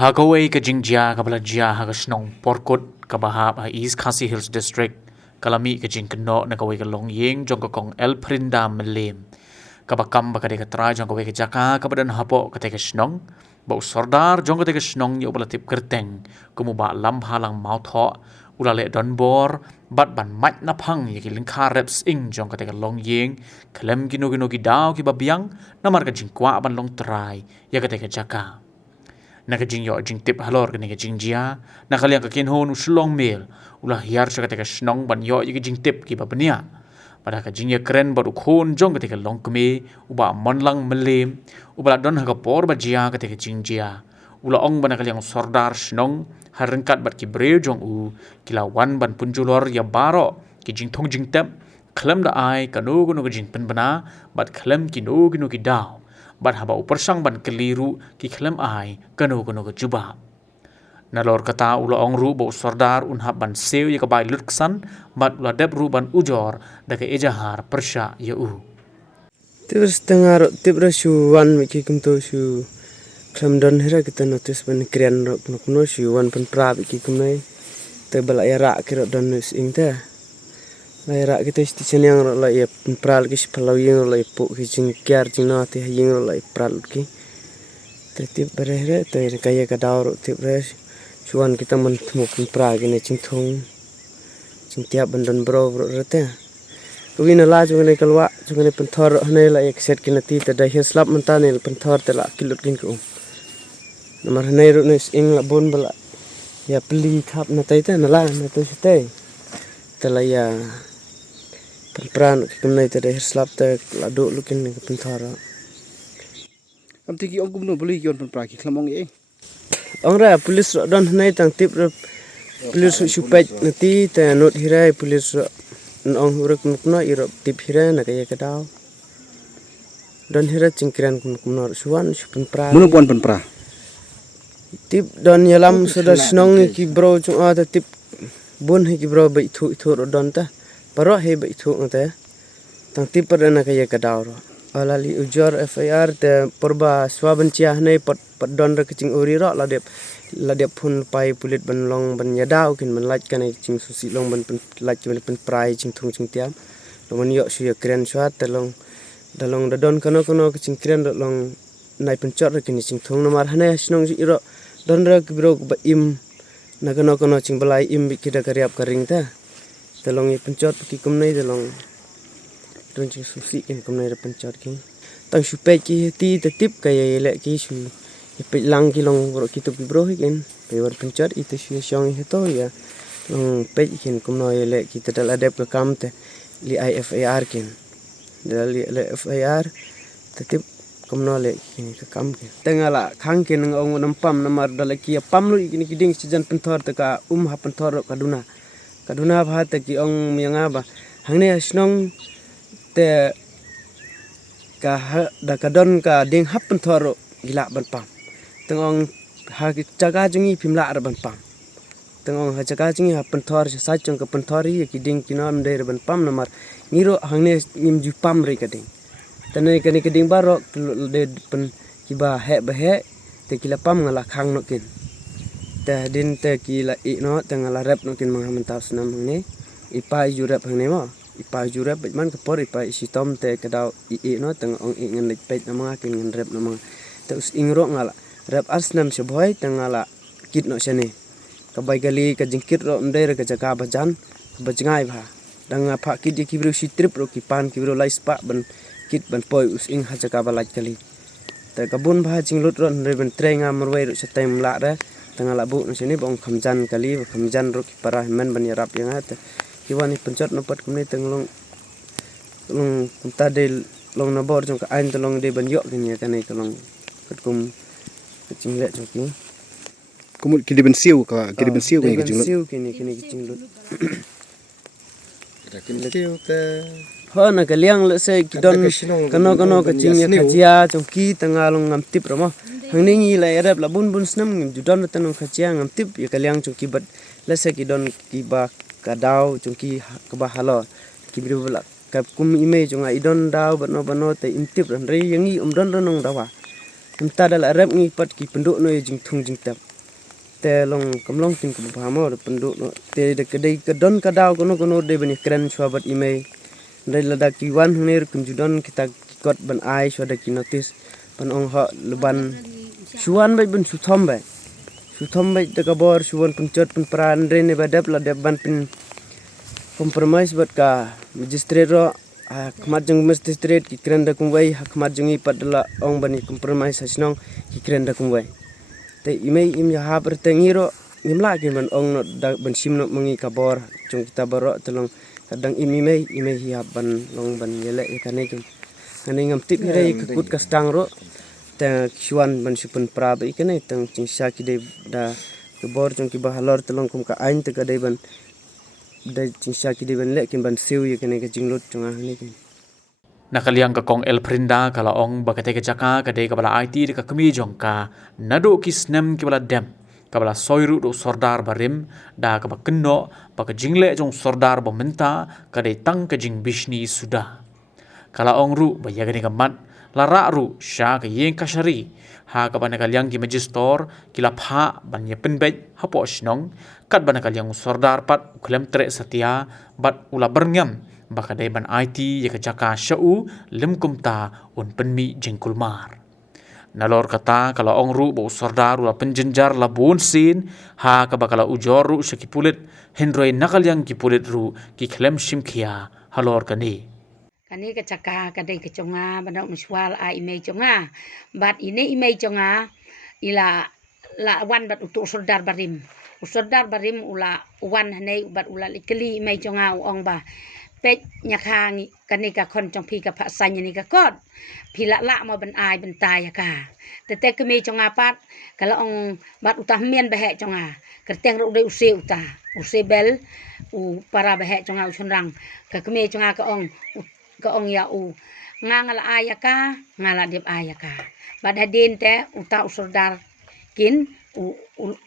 Hagaway ka jingjia ka balajia ha ka snong porkot ka bahap ha East Khasi Hills District kalami ka jing keno na kaway ka long yeng jong ka kong El Prinda Melim ka bakam ba ka de ka try jong kaway ka jaka ka badan hapo ka te ka snong ba usordar jong ka te ka snong yo balatip kerteng kumu ba lam halang mau tho ulale don bor bat ban mat na phang yaki lingkha reps ing jong ka te ka long yeng kalem gino gino ki daw ki babiang namar ka jing kwa ban long try ya ka te ka jaka nakajing yo jing tip halor kene jing jia nakaliang ka kinhon uslong mel ulah hiar sa ka snong ban yo yi jing tip ki babania pada ka jing ya kren baru khon jong ka long kme uba monlang melem uba don ha ka por ba jia ka jing jia ula ong ban nakaliang sordar snong harengkat bat ki breu jong u kilawan ban punjulor ya baro ki jing thong jing tep klem da ai kanu gunu jing pen bana bat klem ki no ginu ki daw bat haba upersang ban keliru ki klem ai kano ke juba nalor kata ula ong ru bo sordar unhab ban seu ya kabai lutksan bat ula deb ru ban ujor da ke ejahar persya ya u terus tengar tibra shu wan miki kumto shu klem don hera kita notice ban krian ro kuno shu wan pan pra ki kumai te bala ya ra ki ro don nus ing te Laira kita station yang rola ya pral ki palau yang rola po ki jing kyar jing na te yang rola pral ki te berere te kaya ka daur te res chuan kita man thmu pra ki ne jing thong jing tiap bandon bro rete ko wina la ju ne kalwa ju ne penthor ne la ek set ki nati te da hislap man ta ne penthor te la kilut kin ko namar ne ro ne ing la bon bala ya pli khap na tai te na la na to ste te la ya Peran kemana itu deh slap te lado lukin ke pentara. Am tiki ong kumno beli kion pen praki klamong ye. Ong polis don nai tang tip polis supet nanti te not hirai polis ong urek kumno iro tip hirai na kaya kadau. Don hirai cingkiran kumno suan supen pra. Muno puan pen pra. Tip don yalam sudah senong ki bro cung ada tip bun ki bro bai thu don ta. Paro he ba itu ngate tang tip na kaya kadau ro alali ujor FIR te porba swaban chia nei pot don ra kicing uri ro la dep phun pai pulit ban long ban yadau kin man laj kan kicing susi long ban laj pen prai cing thung cing tiam lo man yo su ya kren swat te long da don kono kicing kren ro long nai pen chot ra kin cing thung namar hane snong ji ro don ra ki bro ba im na kono cing balai im bi kida kariap karing ta telong ye pencot ki kumnai telong don chi susi kin kumnai ra pencot ki tang supe ki ti te tip kaya le ki su pe lang ki long ro ki tu bro kin pe war pencot itu su syong he to ya long pe kin kumnai le ki te dal adep ka kam te li IFAR kin dal li FAR te tip kumno le kin ka kam kin tengala khang kin ong nampam namar dal ki pam lu kin ki ding sijan penthor te ka ha penthor kaduna bhat ki ong mianga ba hangne snong te ka da kadon ka ding happen thoro gila ban pam tengong ha ki jaga jungi phimla ar ban pam tengong ha jaga jungi happen thor sa chung ka pan thori ki ding kinam der ban pam namar ngiro hangne nim ju pam re ka ding tane ka ni ka ding baro de pen ki ba he te kila pam ngala khang no kin te din te kila I no tengala rep no kin manghamantaw snam ne ipa ju rep ne mo ipa ju rep man ka por ipa isitom te kadau I no teng ong I ngan lik pet na kin ngan rep na te us ingro ngala rep asnam se boy tengala kit no sene ka bai gali ka jingkit ro ndere ka jaka bajan bajngai ba danga pha kit ki bro si trip ro ki pan ki bro lai spa ban kit ban poi us ing ha jaka ba laj kali te kabun ba jinglut ro ndre ban trenga marwai ro sa time la ra tengah labu di sini bong khamjan kali khamjan ro ki para men ban yarap yang hat kiwani pencot nopat kumni tenglong long ta de long na bor jong ka ain telong de ban yo kin ya kanai kalong kum kicing le jong ki Kumul kidi ben siu ka kidi ben siu ki siu kini kicing lut siu ka ho na kaliang le se kidon kano kicing ya khajia jong ki tengah long ngam tip ro hangni ngi la yarap la bun snam ngim judon tanong khachia ngam tip ya kaliang chung ki bat lase ki don ki ba kadau chung ki ka ba halo ki biru bala ka kum ime chung ai don dau bano te intip ran re yangi don nong dawa Entah dalam Arab ni pat ki penduk no jing thung jing tap te long kamlong tin ku pahamo penduk no te de kedai kedon kadau kono de bani keren swabat ime dai lada kiwan hunir kunjudon kita kikot ban ai swada ki notice pan ong ha leban suan bai ban suthom bai de kabor suan kuncot pun peran rene badap la de ban pin compromise bat ka magistrate ro khmat jung magistrate ki keren da kumbai khmat jungi padla ong bani compromise hasnong ki keren da kumbai te ime im ya ha pertengiro imla kin ban ong no da ban sim no mangi kabor chung kita baro telong kadang ime hi ban long ban yele ikane kin ane ngam tip hire ikut kastang ro te chuan ban sipun pra ba ikane tang ching sha ki de da kabor chung ki bahalor telong kum ka ain te ka de ban da ching sha ki de ban le kin ban siu ikane ka jinglot chung a ni kin Nakaliang ka kong El Prinda kala ong bakate ka jaka ka de kabala IT ka kami jongka nado ki snem ki bala dem kabala soiru do sordar barim da ka kenno baka jingle jong sordar bomenta ka de tang ka jing bishni sudah kala ong ru ba yaga ni kamat lara ru sha ka yeng ka shari ha ka bana kaliang ki magistor kila pha ban ye penbet ha po shnong kat bana kaliang sordar pat uklem tre satia bat ula berngam baka day ban IT ya kajaka syau lim kumta un penmi jengkulmar. Nalor kata kalau ong ru bau sordar ula penjenjar la bun sin ha ka bakala ujor ru syakipulit hendroi nakal yang kipulit ru ki klem shimkia halor kani. Kani kacaka kadai keconga bandok miswal a ime conga bat ini ime conga ila la wan bat untuk sordar barim usordar barim ula wan hanei bat ula likeli ime conga ong ba pet nyakang kani ka kon trong pi ka phasanya ni ka kot pila la ma ban ai ban tai ka tete kemi conga pat kala ong bat utah mien behe conga kerteng ru de use bel u para behe conga usunrang ka kemi conga ka ong ya u ngala ayaka ngala dip ayaka bat hadin te uta usordar kin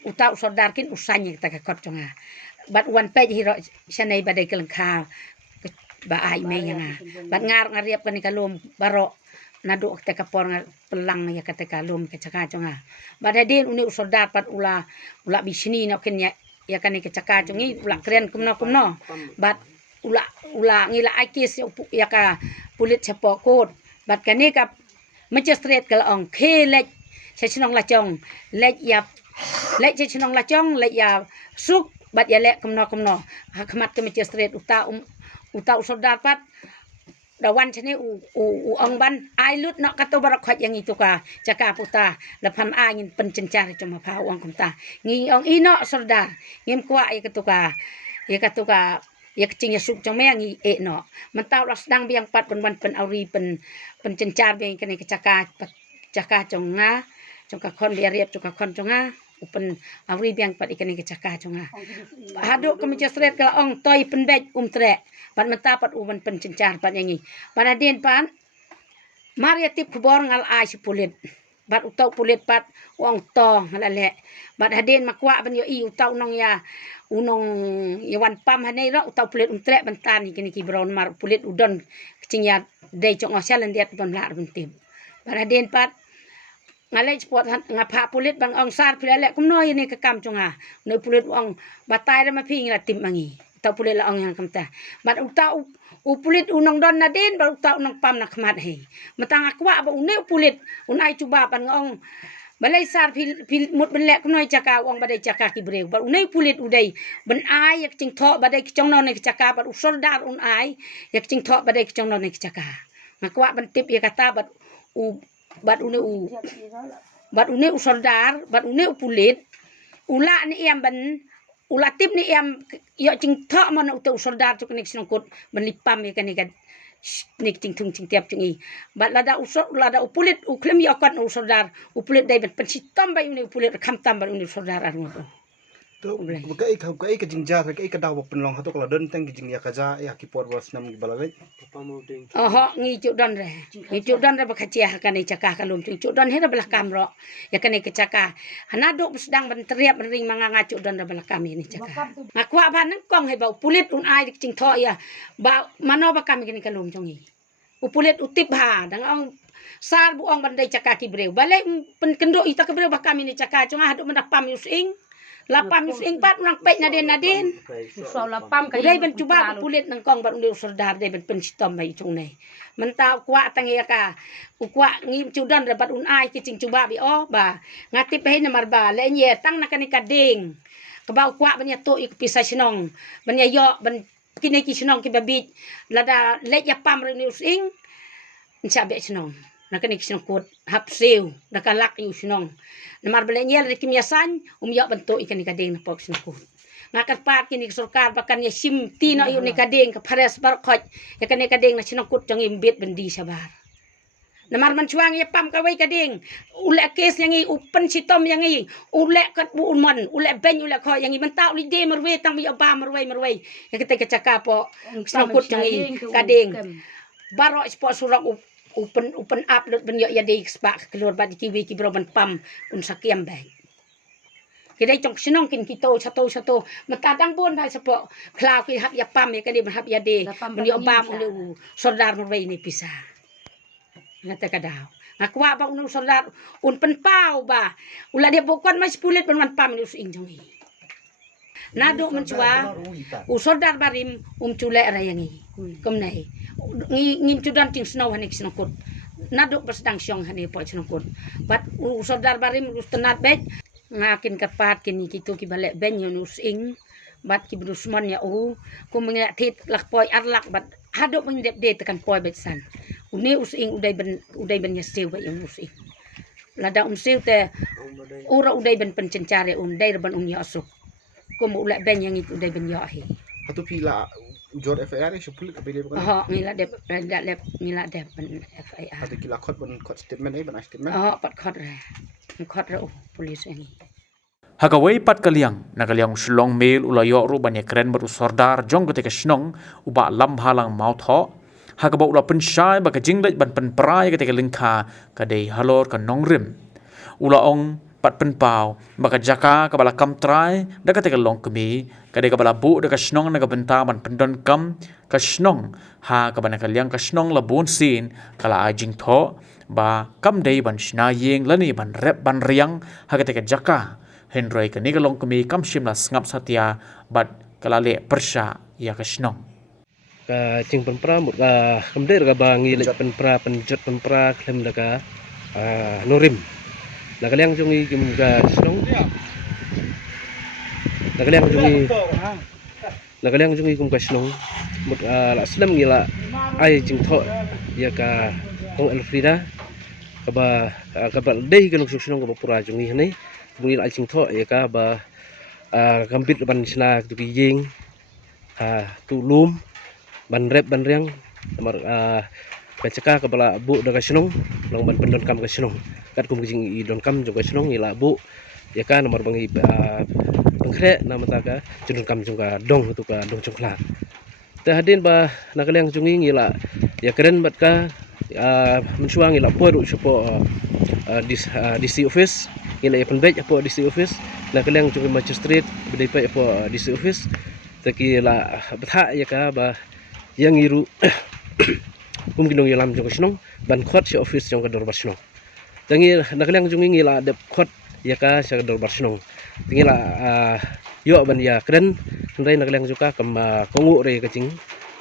uta usordar kin usanya ta ka kot conga bat wan pej hiro sanai badai kelengka ba ai me nga bat ngar ngariap kan kalum baro nado te kapor pelang ya kata kalum ke caka conga bat hadin uni usordar pat ula bisni no ken ya kan ke caka congi ula keren kumno bat ula ngila aikis ya ka pulit cepo kot bat kani ka magistrate kala ong khelek sechnong la chong lek lek sechnong la chong lek ya suk bat ya lek kumno hakmat ke magistrate uta usordar pat dawan chane u ong ban ai lut no kato barak khat yang itu ka caka puta lepan angin pencencar cuma pa uang kumta ngi ong ino sordar ngim kwa ya katuka ya kecing ya suk cuma ngi no mentau las dang biang pat pen auri pen cencar biang kene caka conga kon dia riap kon conga upen auri biang pat ikene caka conga haduk ke magistrate kala ong toy penbej tre pan mentapat uban pencencar pan yangi pada den pan maria tip kubor ngal ai pulit bat utau pulit pat wong to ngalale bat haden makwa ban yo i utau nong ya unong yawan pam hanei ro utau pulit tre bantan kini ki brown mar pulit udon kecing ya dei cong osalan diat ban lar bentim pada den pat ngalai sport ngapa pulit bang ong sar pilale kumno ini ke kam conga no pulit ong batai ma ping la tim mangi tau pulit la ong yang kamta bat utau pulit unong don na den ba utau nong pam na khmat he matang akwa ba une pulit unai cuba pan ong balai sar pil mut benlek kumno caka ong badai caka ki breu ba une pulit udai ben ai yak cing tho badai kicong no ne caka bat usordar unai yak cing tho badai kicong no ne caka ngakwa ban tip ya kata bat une usordar bat une pulit ula ni em ban ula tip ni em yo cing tho mon uta usordar tu kenik sinongkut ban lipam ya kanika nik cing tung cing tiap cingi bat lada upulit uklem yo kan usordar upulit dai ban pensitom bai une upulit kham tam ban une usordar ar ngoto to kai ka jingja kai ka daw penlong hato kala don tang jing ya kaja ya ki por was nam balagai ngi cudon re bakhacia kan ni caka kalum cudon hera belah kamro ya kan ni caka hanado sedang ban teriap ring manganga cudon re belah kami ni caka ngakwa ban kong he bau pulit un ai cing tho ya ba mano ba kami ni kalum congi upulit utip ha dang ong sar bu ong bandai caka ki breu balai pen kendo ita ke breu ba kami ni caka conga hadu mendapam using lapam using pat nang pek nadin Usau lapam kai. udai ben cuba kulit nang kong bat undu serdar dai ben penstom mai chung nei mentau kwa tangia ka ukwa ngim cudan dapat unai kicing cuba bi ba ngati pe namar ba le nye tang nakani kading kebau kwa banya to ik pisai senong banya yo ben kini ki senong ki babit lada le ya pam re ni using nsabe senong nakani ki senong kot hap seu nakalak yu senong namar bele nye re kimiasan yo bentuk ikan ni kading napok senong kot ngakat pat kini sorkar pakan ya sim tino yu ni kading ke pares barkhoj ya kan ni kading na senong kot jang imbit bendi sabar namar man chuang ya pam kawai kading ule kes yang i upen sitom yang i ule kat bu umon ule ben ule kho yang i mentau li de merwe tang bi ba merwe ya kita kecaka po senong kot jang i kading baro sport surak upen upload ben yo ya de spak kelur bat kiwi ki bro ban pam un sakiam bang kidai chong senong kin kito chato matadang pun bai sepo klau ki hap ya pam ya kadi hap ya de ben yo bam ulu sodar merwe ni pisah ngata kadau ngakwa ba unu sodar un pen pau ba ula dia bokon mas pulit ben man pam ni using jong i nado mencua usodar barim chule rayangi kom nai ngim cudan ting snow hanik snokut nado bersedang syong hani po snokut bat usodar barim ustenat bet ngakin kapat kini kitu ki balek ben yon using bat ki brusmon ya ku mengat tit lak poi arlak bat hadok mengdep de tekan poi bet san uni using udai ben yaseu ba yung using lada seu te ura udai ben pencencare dai ban ya asuk ko mo ula ben yang itu udai ben ya hi Hatu pila jor FIR sepulit abede bukan. ngila dep ben FIR Hatu kila kot bon kot statement ban statement. pat khot re polis ini Hakaway pat kaliang nakaliang slong mail ulayo ru banya keren baru sordar jong ketika senong uba lam halang mau tho hakaba ula pensyai baka jinglet ban penprai ketika lingka kadai halor ka nongrim ula ong pat penpau baka jaka kabala kam trai da ketika long kemi kadai kabala bu da ka senong naga benta ban pendon kam ka senong ha kabana kaliang ka senong labun sin kala ajing tho ba kam dei ban snayeng lani ban rep ban riang ha ketika jaka Henry ke nigalong kami kam shimla ngap satya bat kalale persha ya kasnong ka cing penpra mut ka kamde ka bangi lek penpra penjot penpra klem ka norim la kaliang jungi kim ka snong la kaliang jungi kum ka snong mut la slam ngila ai cing tho ya ka kong Elfrida ka ba dei ka snong ka pura jungi hani mungkin acing tho ya ka ba kampit ban sina tu kijing tu lum ban rep ban riang nomor kacaka ka bala bu da kasnong long ban pendon kam kasnong kat kum kijing i don kam juga kasnong ila bu ya ka nomor bangi pengkre nama ta ka jundun kam juga dong tu ka dong congkla ta hadin ba nakaliang jungi ila ya keren bat ka mensuang ila poru supo DC office ila ya penbej apa DC office la kaliang jungi magistrate bedai pa apa DC office taki la betha ya ka ba yang iru kum kinong yalam jong snong ban khot si office jong ka dor basnong tangi nakaliang jungi ngila dep khot ya ka sa dor basnong tangi la yo ban ya kren ndai nakaliang juga kam kongu re kacing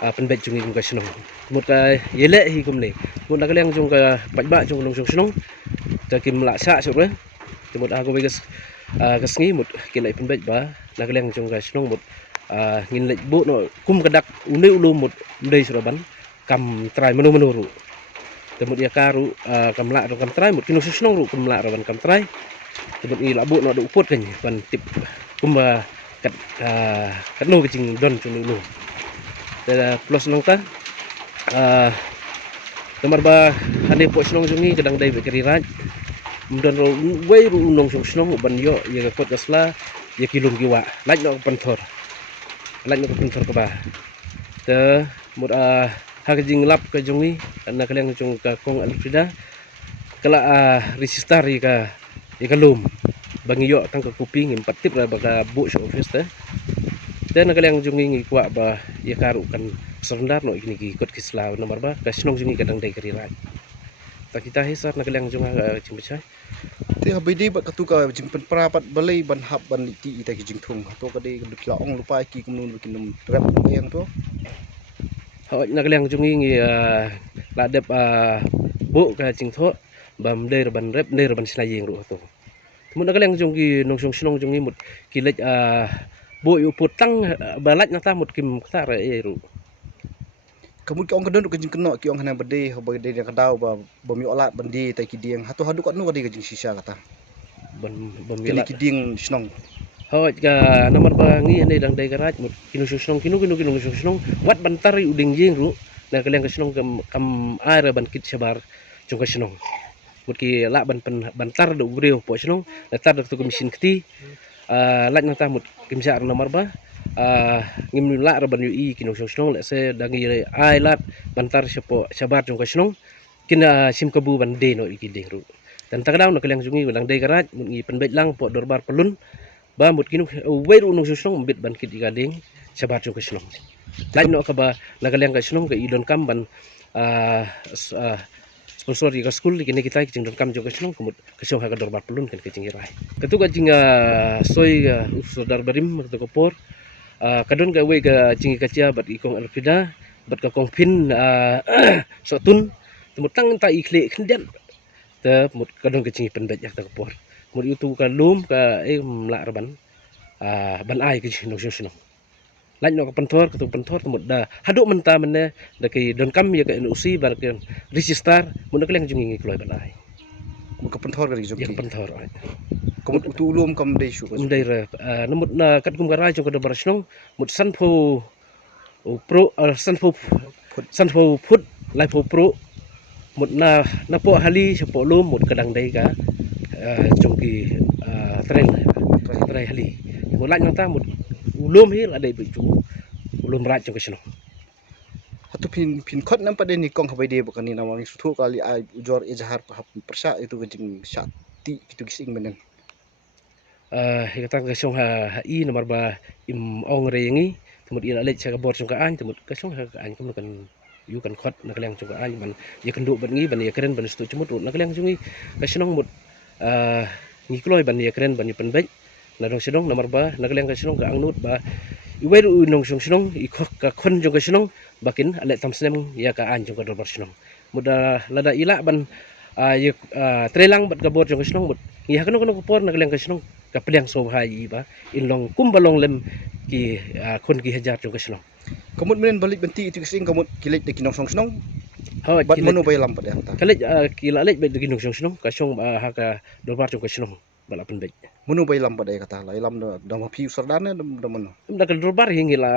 penbej jungi kum ka snong mut ka yele hi kum ne mut nakaliang jong ka bajba jong long snong taki mla sa sobre mut aku begas kasngi mut kila penbej ba nakaliang jong ka snong mut ngin lek bu no kum kadak une ulu mut ndai suraban kam trai menu ru temut ya karu kam la kam trai mut kinu susnong ru kam la raban kam trai temut i labu no du put kan ban tip kum kat no kicing don chung lu da plus long ta kamar ba hande po snong jungi kadang dai be keriraj mudon ro wei ru unong snong ban yo ya kot kasla ya kilum giwa laj no panthor laj no panthor ka ba te mut hakajing lap ka jungi na kaliang jung ka kong Elfrida kala resistari ka ikalum bangi yo tang ka kuping impatip ra baka bu sa office te dan kaliang jungi ngi kwa ba ya karu kan serendar no ikni ki kot kisla nomor ba ka snong jungi kadang dai kari rai ta kita hisar na kaliang junga cimbecai Ti habidi bat katuka jing pen prapat balai ban hab ban ti ita ki jing thung hato ka de dukla ong lupa ki kumnun kinum rap yang to. Họ nak liang jungi ngi la dep bo ka jing tho bam der ban rep der ban sila yeng ru to. Mun nak liang jungi nong song jungi mut ki lech bo yu putang balat na ta mut kim ta ra e ru. Kamu ki ong kadon ka jing keno ki ong hana bade ho bade yang kadau ba bom yu alat bandi tai ki dieng hato hadu kat nu ka de ka jing sisa kata. Bam Kini ki dieng snong. Họ ka namar ba ngi ane dang dai garaj mut kinu song kinu song wat bantar yu ding yeng ru na ka liang ka snong kam ara ban kit sabar chung ka snong. Mut ki la ban bantar do greu po snong la tar do ku mesin kti laj na ta mut kim jar nomor ba ngim la ra ban yu I kinu snong la se dangi ai lat bantar sepo sabar chung ka snong kina sim kabu ban de no iki ding ru dan takadaw na kaliang jungi walang de garaj mut ngi penbet lang po dorbar pelun ba mut kinu weru nung snong bit ban kit igading sabar chung ka snong laj no ka ba na kaliang ka snong ka idon kam ban sponsor di school kini kita jing don kam jo kesong kumut kesong ha dorbar pelun kan kecing irai ketu ka jing soy usodar barim to kopor kadon ga we ga jing kacia bat ikong alfida bat ka kong pin sotun temutang ta ikhle khndian te mut kadon kecing penbet yak to kopor mut itu ka lum ka la raban ban ai ke jing no sino lain no pentor ketu pentor temut da haduk menta menne da ke don kam ya ke usi bar ke register mun keleng jungi kloi banai Mu ka pentor ka jing ya pentor kamu tu ulum kam de shu. umdai ra namut na kat kum garai jong ka bar snong mut sanpho pro sanpho put lai pho pro mut na po hali sepo lum mut kadang dai ka jong ki trai hali mut lain ta mut ulum hi la dai bu ulum raj jong ka snong Hatu pin khot nam pada ni kong habai de bukan ni nawang sutu kali ai ujor ijhar persa itu ka jing syati kitu kising menen. Hikatan kasong ha I nomor ba im ong rengi temut ila lech ka bor ka an temut kasong ha an kum kan yu kan khot na kaliang ka an ban ya kendu ban ngi ban ya keren ban stu cumut na kaliang jungi kasong mut ngi kloi ban ya keren ban pen bej na dong sidong nomor ba na kaliang kasong ka angnut ba iweru nong song I khok ka khon jong kasong bakin ale tamsnem ya ka an jong ka dorbar sinong muda lada ila ban trelang bat ka bor jong kasong mut ngi ha kono ko por na kaliang kasong ka peliang so hai ba inlong kumbalong lem ki kon ki hajar jong kasong Kamu menen balik benti itu kising kamu kilik de kinong snong. ha Bat menu bay lam pada ta. kalet kila lej bet degin song kasong ha ka dorbar jong kasong bala pen bej Menu bay lam pada kata la lam da ma piu sardane da menu. da ka dorbar hingila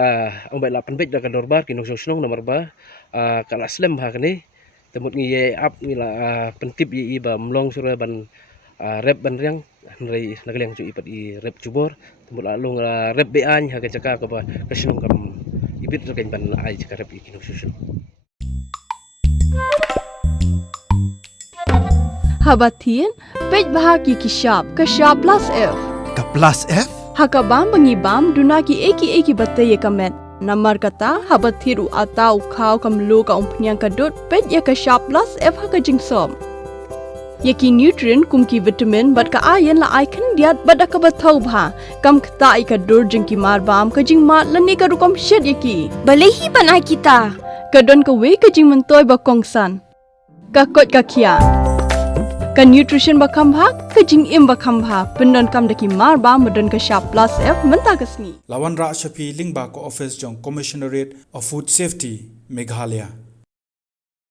ang bala pen bej da ka dorbar kinong song nomor ba kala slem ha kani temut ngi up ngila pentip I ba mlong sura ban rep ban riang nrai nagaliang cu ipat I rep cubor temut alung rep be an ha ka caka ka ba kasong kam ibit rekan ban ai caka rep I kinong susun Habatin, pej bahagi kishap, kashap plus F. Ka plus F? Hakabam bangibam dunaki eki batay kamet. Namar kata habathiru atau kau kamlu ka umpnyang kadut pej ya kashap plus F haka jingsom. Yaki nutrient kumki vitamin bat ka ayan la aikan diat bat ka bathau bha kam kta ka dur jingki marbam ka jing mat lani ka rukom shed yaki. Balehi banai kita. Kadon ka we ka jing mentoy ba kongsan. Ka kot ka kia. Ka nutrition ba khambha ka jing im ba khambha pendon kam daki mar ba modon ka sharp plus F menta kasni Lawan Ra Shafi Lingba ko office jong Commissionerate of Food Safety Meghalaya.